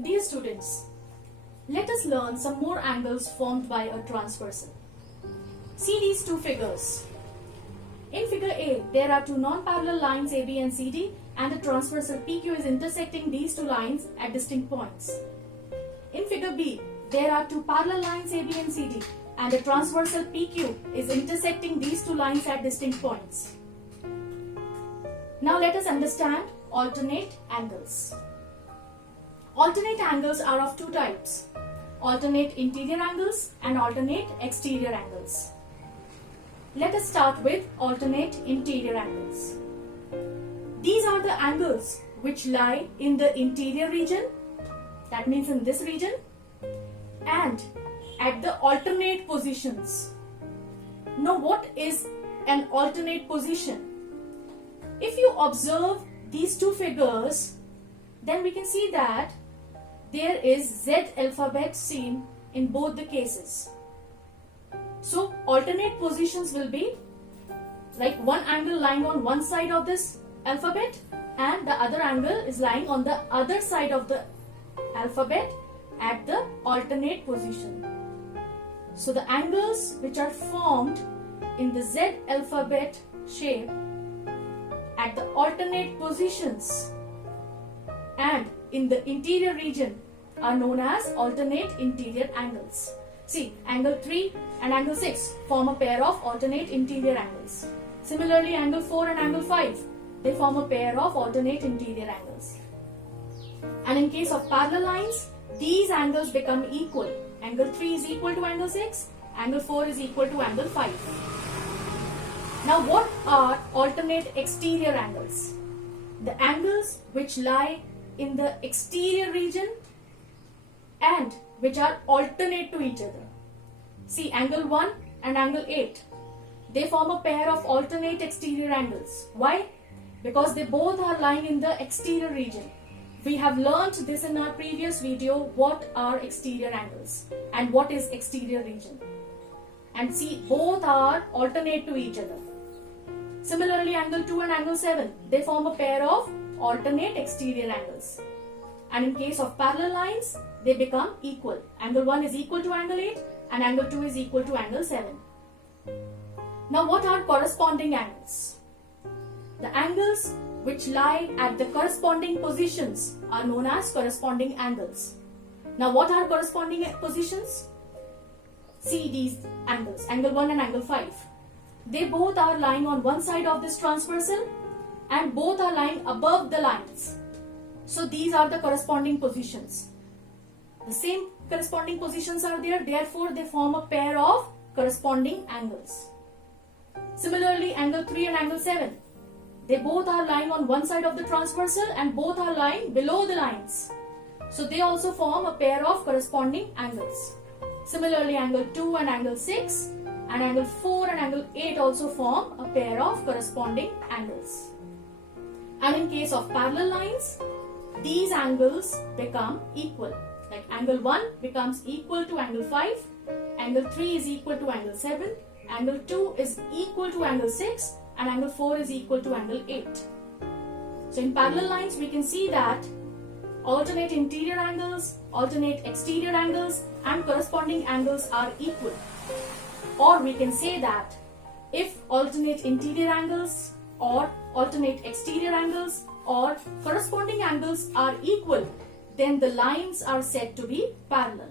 Dear students, let us learn some more angles formed by a transversal. See these two figures. In figure A, there are two non-parallel lines AB and CD, and the transversal PQ is intersecting these two lines at distinct points. In figure B, there are two parallel lines AB and CD, and the transversal PQ is intersecting these two lines at distinct points. Now let us understand alternate angles. Alternate angles are of two types: alternate interior angles and alternate exterior angles. Let us start with alternate interior angles. These are the angles which lie in the interior region, that means in this region, and at the alternate positions. Now, what is an alternate position? If you observe these two figures, then we can see that there is Z alphabet seen in both the cases. So alternate positions will be like one angle lying on one side of this alphabet and the other angle is lying on the other side of the alphabet at the alternate position. So the angles which are formed in the Z alphabet shape at the alternate positions and in the interior region are known as alternate interior angles. See, angle 3 and angle 6 form a pair of alternate interior angles. Similarly, angle 4 and angle 5, they form a pair of alternate interior angles. And in case of parallel lines, these angles become equal. Angle 3 is equal to angle 6, angle 4 is equal to angle 5. Now, what are alternate exterior angles? The angles which lie in the exterior region and which are alternate to each other. See, angle 1 and angle 8, they form a pair of alternate exterior angles. Why? Because they both are lying in the exterior region. We have learnt this in our previous video, what are exterior angles and what is exterior region. And see, both are alternate to each other. Similarly, angle 2 and angle 7, they form a pair of alternate exterior angles. And in case of parallel lines, they become equal. Angle 1 is equal to angle 8 and angle 2 is equal to angle 7. Now, what are corresponding angles? The angles which lie at the corresponding positions are known as corresponding angles. Now, what are corresponding positions? See these angles, angle 1 and angle 5. They both are lying on one side of this transversal and both are lying above the lines. So these are the corresponding positions. The same corresponding positions are there, therefore they form a pair of corresponding angles. Similarly, angle 3 and angle 7, they both are lying on one side of the transversal and both are lying below the lines. So they also form a pair of corresponding angles. Similarly, angle 2 and angle 6 and angle 4 and angle 8 also form a pair of corresponding angles. And in case of parallel lines, these angles become equal. Like angle 1 becomes equal to angle 5, angle 3 is equal to angle 7, angle 2 is equal to angle 6 and angle 4 is equal to angle 8. So in parallel lines, we can see that alternate interior angles, alternate exterior angles and corresponding angles are equal. Or we can say that if alternate interior angles or alternate exterior angles or corresponding angles are equal, then the lines are said to be parallel.